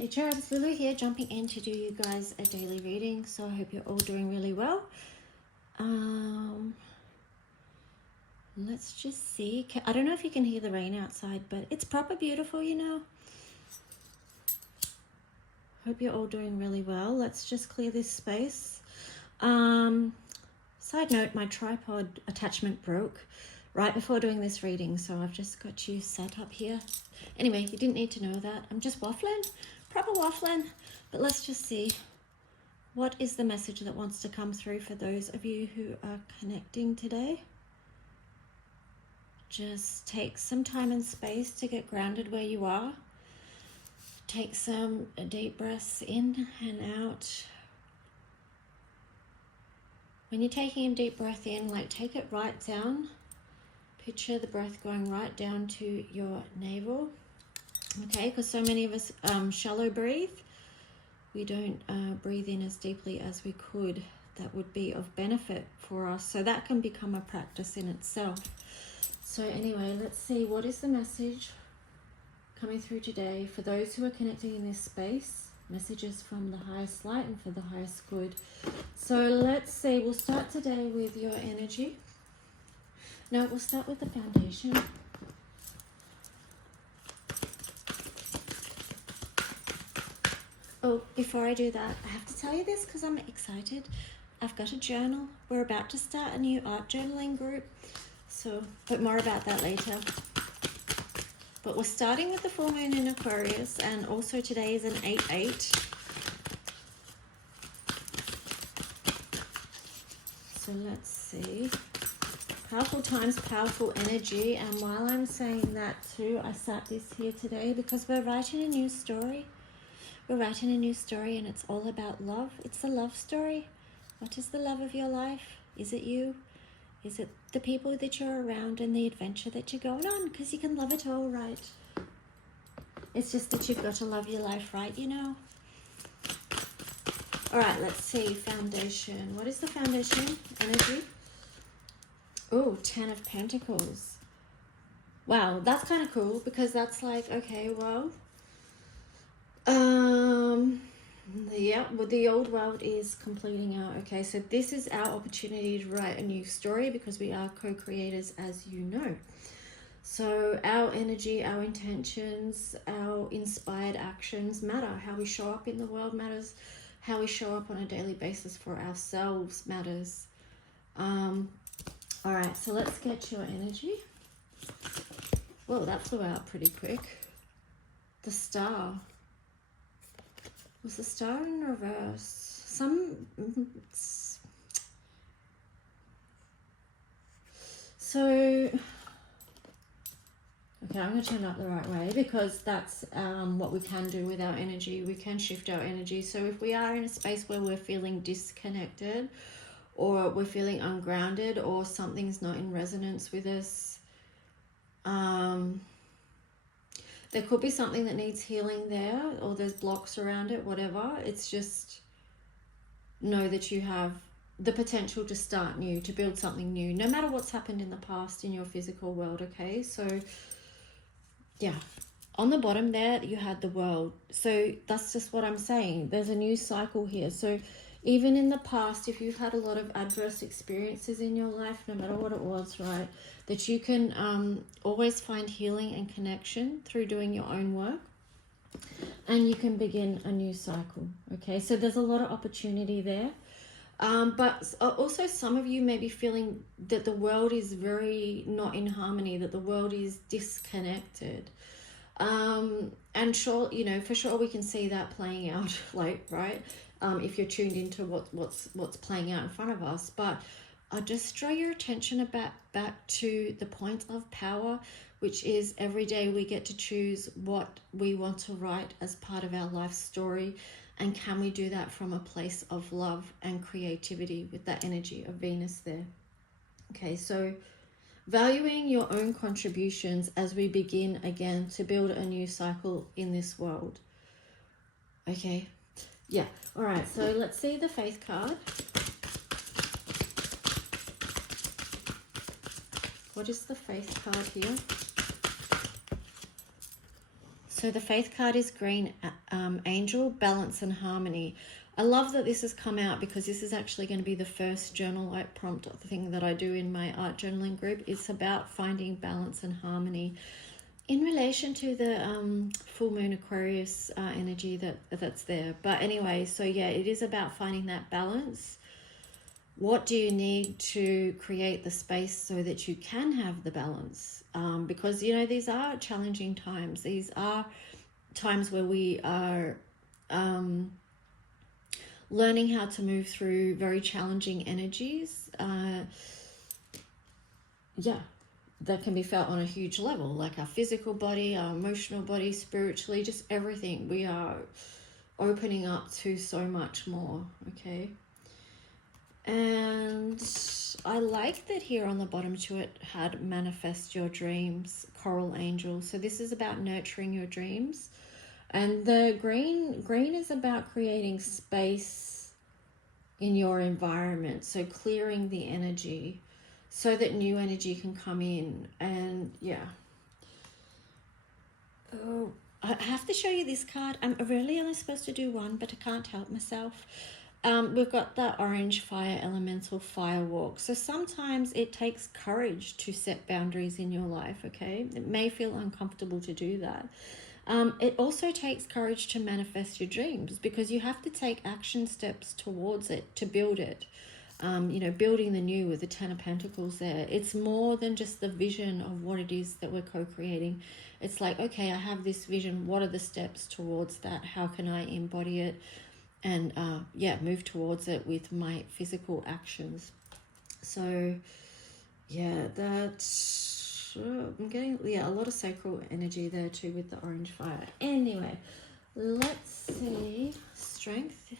Hey Cherubs, Lulu here, jumping in to do you guys a daily reading. So I hope you're all doing really well. Let's just see. I don't know if you can hear the rain outside, but it's proper beautiful, you know. Hope you're all doing really well. Let's just clear this space. Side note, my tripod attachment broke right before doing this reading, so I've just got you set up here. Anyway, you didn't need to know that. I'm just waffling, proper waffling. But let's just see, what is the message that wants to come through for those of you who are connecting today? Just take some time and space to get grounded where you are. Take some deep breaths in and out. When you're taking a deep breath in, like take it right down. Picture the breath going right down to your navel. Okay, because so many of us shallow breathe. We don't breathe in as deeply as we could. That would be of benefit for us. So that can become a practice in itself. So anyway, let's see, what is the message coming through today for those who are connecting in this space? Messages from the highest light and for the highest good. So let's see, we'll start today with your energy. No, we'll start with the foundation. Oh, before I do that, I have to tell you this because I'm excited. I've got a journal. We're about to start a new art journaling group. So, but more about that later. But we're starting with the full moon in Aquarius, and also today is an 8/8. So let's see. Powerful times, powerful energy. And while I'm saying that too, I sat this here today because we're writing a new story. We're writing a new story and it's all about love. It's a love story. What is the love of your life? Is it you? Is it the people that you're around and the adventure that you're going on? Because you can love it all, right? It's just that you've got to love your life, right? You know? All right, let's see. Foundation. What is the foundation energy? Oh, 10 of Pentacles. Wow, that's kind of cool because that's like, okay, well, yeah, well, the old world is completing out. Okay, so this is our opportunity to write a new story because we are co-creators, as you know. So our energy, our intentions, our inspired actions matter. How we show up in the world matters. How we show up on a daily basis for ourselves matters. All right, so let's get your energy. Whoa, that flew out pretty quick. The Star. Was the Star in reverse? So, okay, I'm going to turn it up the right way because that's what we can do with our energy. We can shift our energy. So if we are in a space where we're feeling disconnected, or we're feeling ungrounded, or something's not in resonance with us, there could be something that needs healing there, or there's blocks around it, whatever. It's just know that you have the potential to start new, to build something new, no matter what's happened in the past in your physical world, okay? So, yeah. On the bottom there, you had the world. So that's just what I'm saying. There's a new cycle here. So even in the past, if you've had a lot of adverse experiences in your life, no matter what it was, right, that you can always find healing and connection through doing your own work, and you can begin a new cycle, okay? So there's a lot of opportunity there. But also some of you may be feeling that the world is very not in harmony, that the world is disconnected. And sure, you know, for sure we can see that playing out, like, right? If you're tuned into what's playing out in front of us. But just draw your attention back to the point of power, which is every day we get to choose what we want to write as part of our life story. And can we do that from a place of love and creativity with that energy of Venus there? Okay, so valuing your own contributions as we begin again to build a new cycle in this world. Okay, yeah, all right, so let's see the Faith card. What is the Faith card here? So the Faith card is green, angel, balance and harmony. I love that this has come out because this is actually going to be the first journal like prompt thing that I do in my art journaling group. It's about finding balance and harmony in relation to the full moon Aquarius energy that's there. But anyway, so yeah, it is about finding that balance. What do you need to create the space so that you can have the balance? Because, you know, these are challenging times. These are times where we are learning how to move through very challenging energies. That can be felt on a huge level, like our physical body, our emotional body, spiritually, just everything. We are opening up to so much more, okay? And I like that here on the bottom to it had manifest your dreams, coral angel. So this is about nurturing your dreams. And the green is about creating space in your environment. So clearing the energy so that new energy can come in. And yeah. Oh, I have to show you this card. I'm really only supposed to do one, but I can't help myself. We've got the orange fire elemental firewalk. So sometimes it takes courage to set boundaries in your life, okay? It may feel uncomfortable to do that. It also takes courage to manifest your dreams because you have to take action steps towards it to build it. You know, building the new with the 10 of Pentacles there. It's more than just the vision of what it is that we're co-creating. It's like, okay, I have this vision. What are the steps towards that? How can I embody it? And move towards it with my physical actions. So yeah, that's I'm getting a lot of sacral energy there too with the orange fire. Anyway, let's see. Strength.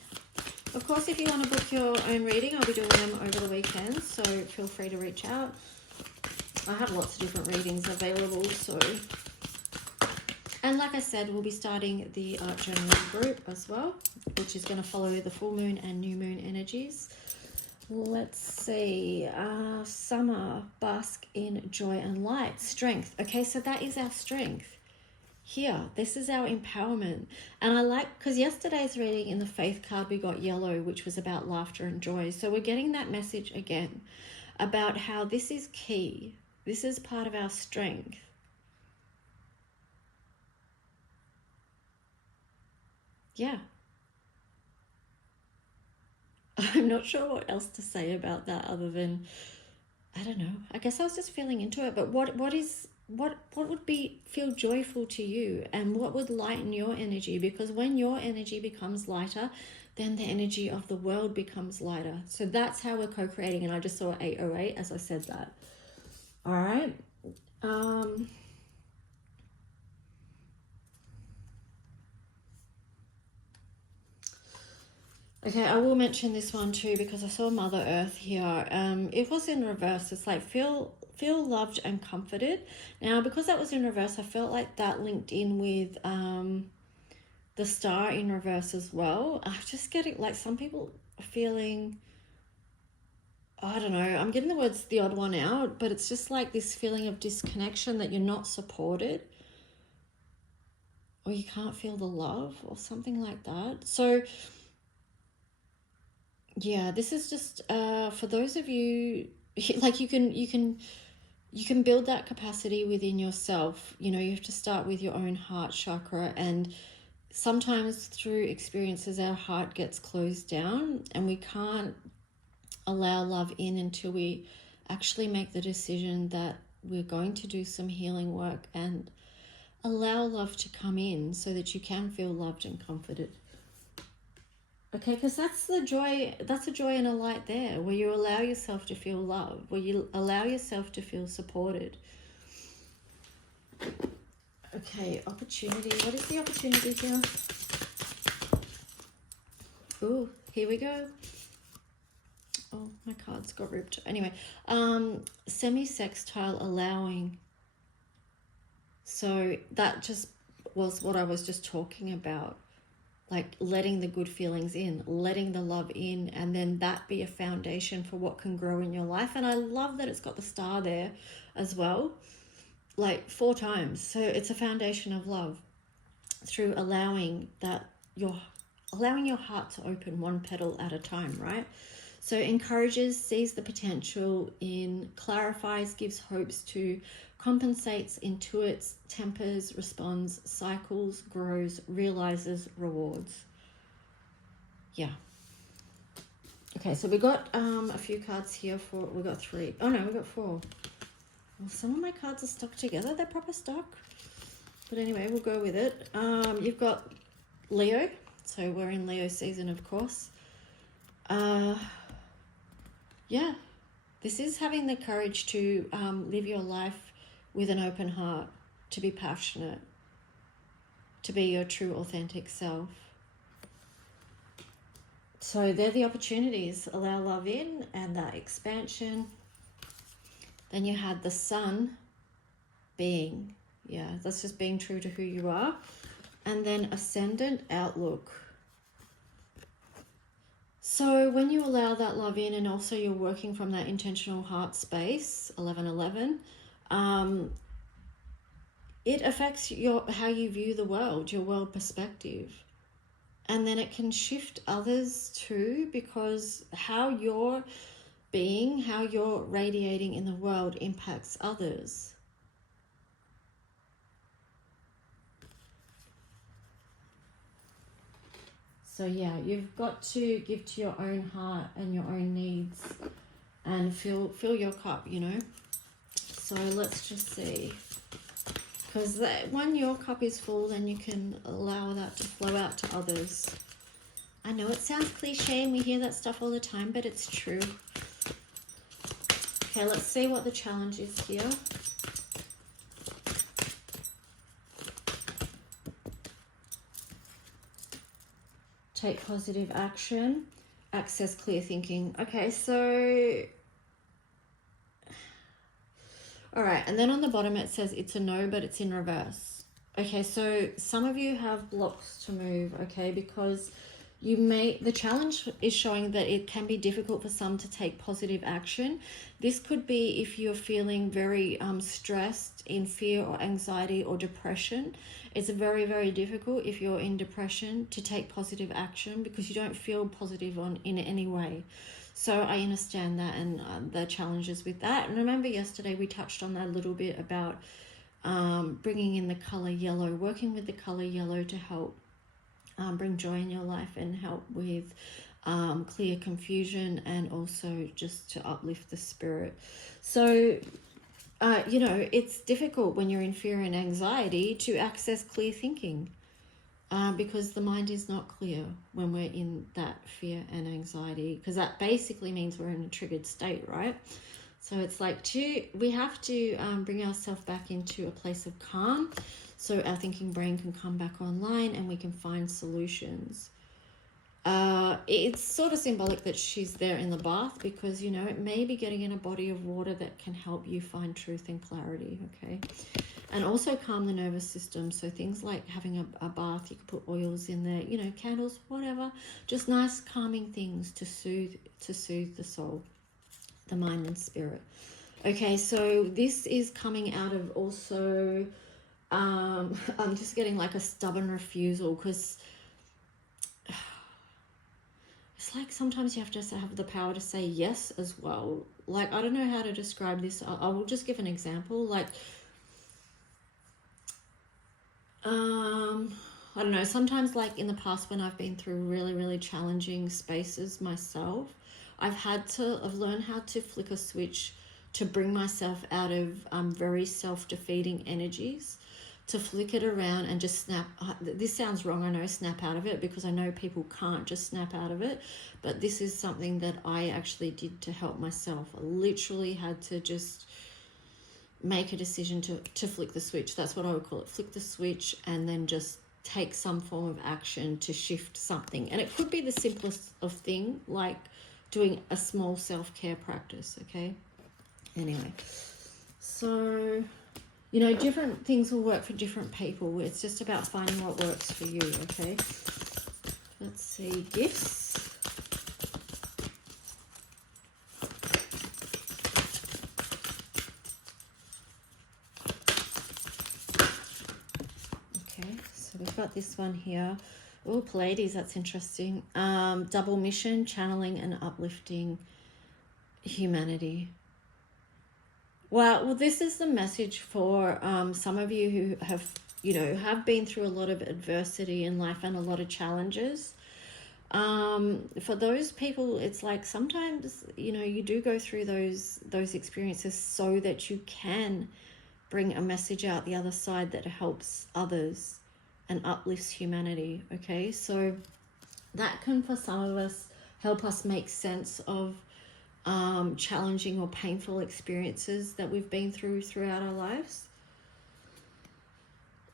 Of course, if you want to book your own reading, I'll be doing them over the weekend, so feel free to reach out. I have lots of different readings available, so. And like I said, we'll be starting the art journaling group as well, which is going to follow the full moon and new moon energies. Let's see. Summer, bask in joy and light. Strength. Okay, so that is our strength. Here, this is our empowerment. And I like, because yesterday's reading in the Faith card, we got yellow, which was about laughter and joy. So we're getting that message again about how this is key. This is part of our strength. Yeah. I'm not sure what else to say about that other than, I don't know. I guess I was just feeling into it. But what would feel joyful to you, and what would lighten your energy? Because when your energy becomes lighter, then the energy of the world becomes lighter. So that's how we're co-creating. And I just saw 808 as I said that. All right. Okay, I will mention this one too because I saw Mother Earth here. It was in reverse. It's like feel loved and comforted. Now, because that was in reverse, I felt like that linked in with the star in reverse as well. I'm just getting like some people are feeling, I don't know, I'm getting the words the odd one out, but it's just like this feeling of disconnection, that you're not supported or you can't feel the love or something like that. So yeah, this is just for those of you, like you can build that capacity within yourself. You know, you have to start with your own heart chakra, and sometimes through experiences our heart gets closed down and we can't allow love in until we actually make the decision that we're going to do some healing work and allow love to come in so that you can feel loved and comforted. Okay, because that's a joy and a light there, where you allow yourself to feel love, where you allow yourself to feel supported. Okay, opportunity. What is the opportunity here? Oh, here we go. Oh, my cards got ripped. Anyway, semi-sextile allowing. So that just was what I was just talking about. Like letting the good feelings in, letting the love in, and then that be a foundation for what can grow in your life. And I love that it's got the star there as well, like 4 times. So it's a foundation of love. through allowing your heart to open one petal at a time, right? So encourages, sees the potential in, clarifies, gives hopes to, compensates, intuits, tempers, responds, cycles, grows, realizes, rewards. Yeah. Okay, so we got a few cards here for, we got 3. Oh no, we got 4. Well, some of my cards are stuck together. They're proper stuck. But anyway, we'll go with it. You've got Leo. So we're in Leo season, of course. Yeah, this is having the courage to live your life with an open heart, to be passionate, to be your true authentic self. So they're the opportunities. Allow love in and that expansion. Then you had the sun being, yeah, that's just being true to who you are. And then ascendant outlook. So when you allow that love in, and also you're working from that intentional heart space, 1111, it affects how you view the world, your world perspective. And then it can shift others too, because how you're being, how you're radiating in the world impacts others. So yeah, you've got to give to your own heart and your own needs and fill your cup, you know. So let's just see. Because when your cup is full, then you can allow that to flow out to others. I know it sounds cliche and we hear that stuff all the time, but it's true. Okay, let's see what the challenge is here. Take positive action. Access clear thinking. Okay, so... all right, and then on the bottom it says it's a no, but it's in reverse. Okay, so some of you have blocks to move, okay, because the challenge is showing that it can be difficult for some to take positive action. This could be if you're feeling very stressed, in fear or anxiety or depression. It's very, very difficult if you're in depression to take positive action because you don't feel positive in any way. So I understand that and the challenges with that. And remember yesterday we touched on that a little bit about bringing in the color yellow, working with the color yellow to help bring joy in your life and help with clear confusion and also just to uplift the spirit. So, you know, it's difficult when you're in fear and anxiety to access clear thinking. Because the mind is not clear when we're in that fear and anxiety, because that basically means we're in a triggered state, right? So it's like we have to bring ourselves back into a place of calm so our thinking brain can come back online and we can find solutions. It's sort of symbolic that she's there in the bath because, you know, it may be getting in a body of water that can help you find truth and clarity, okay? And also calm the nervous system. So things like having a bath, you can put oils in there, you know, candles, whatever. Just nice calming things to soothe the soul, the mind and spirit. Okay, so this is coming out of also, I'm just getting like a stubborn refusal because it's like sometimes you have to have the power to say yes as well. Like, I don't know how to describe this. I will just give an example. Like, I don't know, sometimes like in the past when I've been through really, really challenging spaces myself, I've learned how to flick a switch to bring myself out of very self-defeating energies, to flick it around and just snap. This sounds wrong, I know, snap out of it, because I know people can't just snap out of it, but this is something that I actually did to help myself. I literally had to just make a decision to flick the switch. That's what I would call it, flick the switch, and then just take some form of action to shift something. And it could be the simplest of thing, like doing a small self-care practice, okay? Anyway, so, you know, different things will work for different people. It's just about finding what works for you, okay? Let's see, gifts. So we've got this one here. Oh, Pleiades, that's interesting. Double mission, channeling and uplifting humanity. Well, this is the message for some of you who have, have been through a lot of adversity in life and a lot of challenges. For those people, it's like sometimes, you do go through those experiences so that you can bring a message out the other side that helps others and uplifts humanity. Okay, so that can, for some of us, help us make sense of challenging or painful experiences that we've been throughout our lives.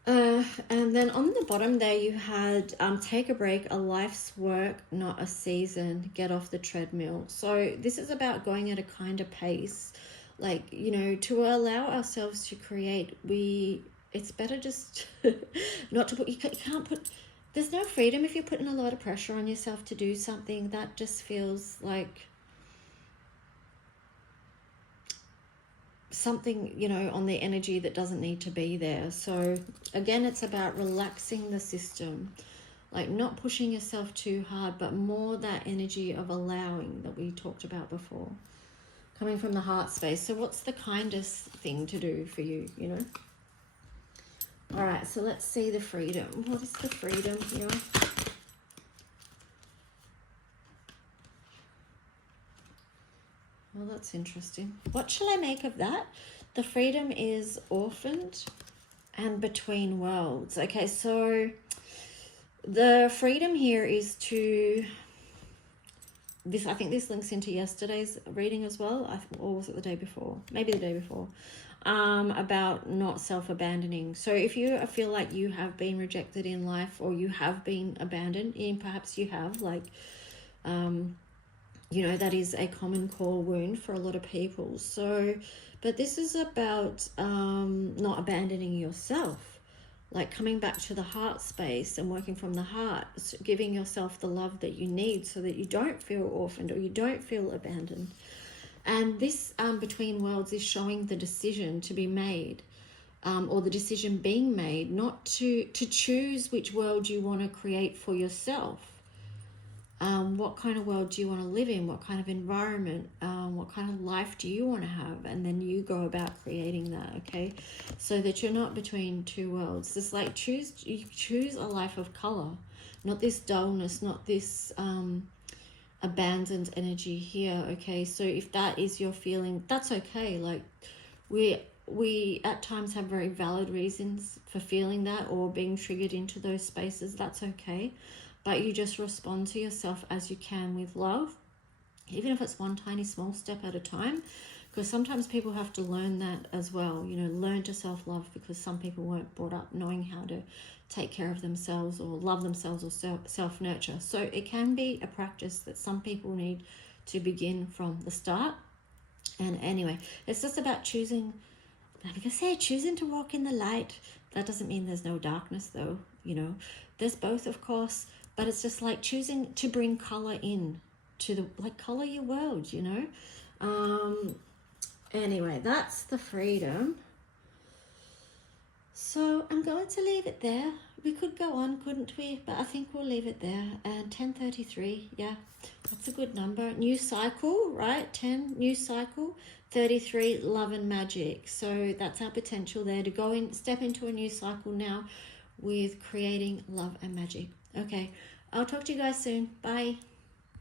And then on the bottom there you had take a break, a life's work, not a season, get off the treadmill. So this is about going at a kind of pace, like, to allow ourselves to create. It's better just not to put, you can't put, there's no freedom if you're putting a lot of pressure on yourself to do something. That just feels like something, on the energy that doesn't need to be there. So again, it's about relaxing the system, like not pushing yourself too hard, but more that energy of allowing that we talked about before, coming from the heart space. So what's the kindest thing to do for you, All right, so let's see the freedom. What is the freedom here? Well, that's interesting. What shall I make of that? The freedom is orphaned and between worlds. Okay, so the freedom here is to... I think this links into yesterday's reading as well. Or was it the day before? Maybe the day before. About not self-abandoning. So if you feel like you have been rejected in life, or you have been abandoned, and perhaps you have, like... that is a common core wound for a lot of people. So, but this is about not abandoning yourself, like coming back to the heart space and working from the heart, giving yourself the love that you need so that you don't feel orphaned or you don't feel abandoned. And this between worlds is showing the decision to be made, or the decision being made, not to choose which world you want to create for yourself. What kind of world do you want to live in? What kind of environment? What kind of life do you want to have? And then you go about creating that, okay? So that you're not between two worlds. It's like you choose a life of color, not this dullness, not this abandoned energy here, okay? So if that is your feeling, that's okay. Like we at times have very valid reasons for feeling that or being triggered into those spaces. That's okay. But you just respond to yourself as you can with love, even if it's one tiny small step at a time, because sometimes people have to learn that as well, learn to self-love, because some people weren't brought up knowing how to take care of themselves or love themselves or self-nurture. So it can be a practice that some people need to begin from the start. And anyway, it's just about choosing, like I say, choosing to walk in the light. That doesn't mean there's no darkness though, there's both, of course. But it's just like choosing to bring color in to color your world, Anyway, that's the freedom. So I'm going to leave it there. We could go on, couldn't we? But I think we'll leave it there. And 1033, yeah, that's a good number. New cycle, right? 10, new cycle. 33, love and magic. So that's our potential there to step into a new cycle now with creating love and magic. Okay, I'll talk to you guys soon. Bye.